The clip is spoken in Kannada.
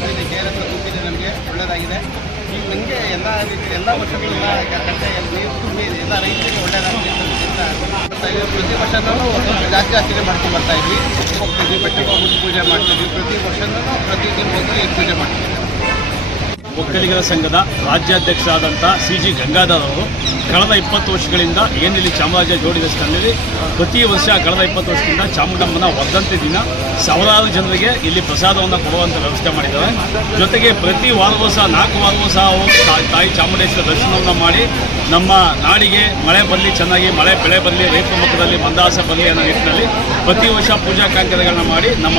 ತುಂಬಿದೆ, KRS ತುಂಬಿದೆ, ನಮಗೆ ಒಳ್ಳೆಯದಾಗಿದೆ. ಈಗ ನನಗೆ ಎಲ್ಲ ರೀತಿ ಎಲ್ಲ ವರ್ಷಗಳಿಂದ ಗಂಟೆಯಲ್ಲಿ ನೀರು ತುಂಬಿ ಎಲ್ಲ ರೈತರಿಗೆ ಒಳ್ಳೆಯದಾಗಿದೆ ಅಂತ ಪ್ರತಿ ವರ್ಷನೂ ಜಾಸ್ತಿನೇ ಮಾಡ್ಕೊಂಡು ಬರ್ತಾ ಇದ್ವಿ. ಹೋಗ್ತಿದ್ವಿ, ಬೆಟ್ಟಕ್ಕೆ ಹೋಗ್ಬಿಟ್ಟು ಪೂಜೆ ಮಾಡ್ತಿದ್ವಿ. ಪ್ರತಿ ವರ್ಷನೂ ಪ್ರತಿದಿನ ಹೋಗಿ ಈಗ ಪೂಜೆ ಮಾಡ್ತಿದ್ವಿ. ಒಕ್ಕಲಿಗರ ಸಂಘದ ರಾಜ್ಯಾಧ್ಯಕ್ಷರಾದಂಥ CG ಗಂಗಾಧರ್ ಅವರು ಕಳೆದ 20 ವರ್ಷಗಳಿಂದ ಏನಿಲ್ಲಿ ಚಾಮರಾಜ ಜೋಡಿ ರಸ್ತೆಯಲ್ಲಿ ಪ್ರತಿ ವರ್ಷ ಕಳೆದ 20 ವರ್ಷದಿಂದ ಚಾಮುಂಡಮ್ಮನ ವರ್ಧಂತಿ ದಿನ ಸಾವಿರಾರು ಜನರಿಗೆ ಇಲ್ಲಿ ಪ್ರಸಾದವನ್ನು ಕೊಡುವಂಥ ವ್ಯವಸ್ಥೆ ಮಾಡಿದ್ದಾರೆ. ಜೊತೆಗೆ ಪ್ರತಿ ವಾರವೂ ಸಹ 4 ವಾರವೂ ಸಹ ಹೋಗಿ ತಾಯಿ ಚಾಮುಂಡೇಶ್ವರಿ ದರ್ಶನವನ್ನು ಮಾಡಿ ನಮ್ಮ ನಾಡಿಗೆ ಮಳೆ ಬರಲಿ, ಚೆನ್ನಾಗಿ ಮಳೆ ಬೆಳೆ ಬರಲಿ, ರೈತರ ಮುಖದಲ್ಲಿ ಮಂದಹಾಸ ಬರಲಿ ಅನ್ನೋ ನಿಟ್ಟಿನಲ್ಲಿ ಪ್ರತಿ ವರ್ಷ ಪೂಜಾ ಕಾರ್ಯಕ್ರಮಗಳನ್ನ ಮಾಡಿ ನಮ್ಮ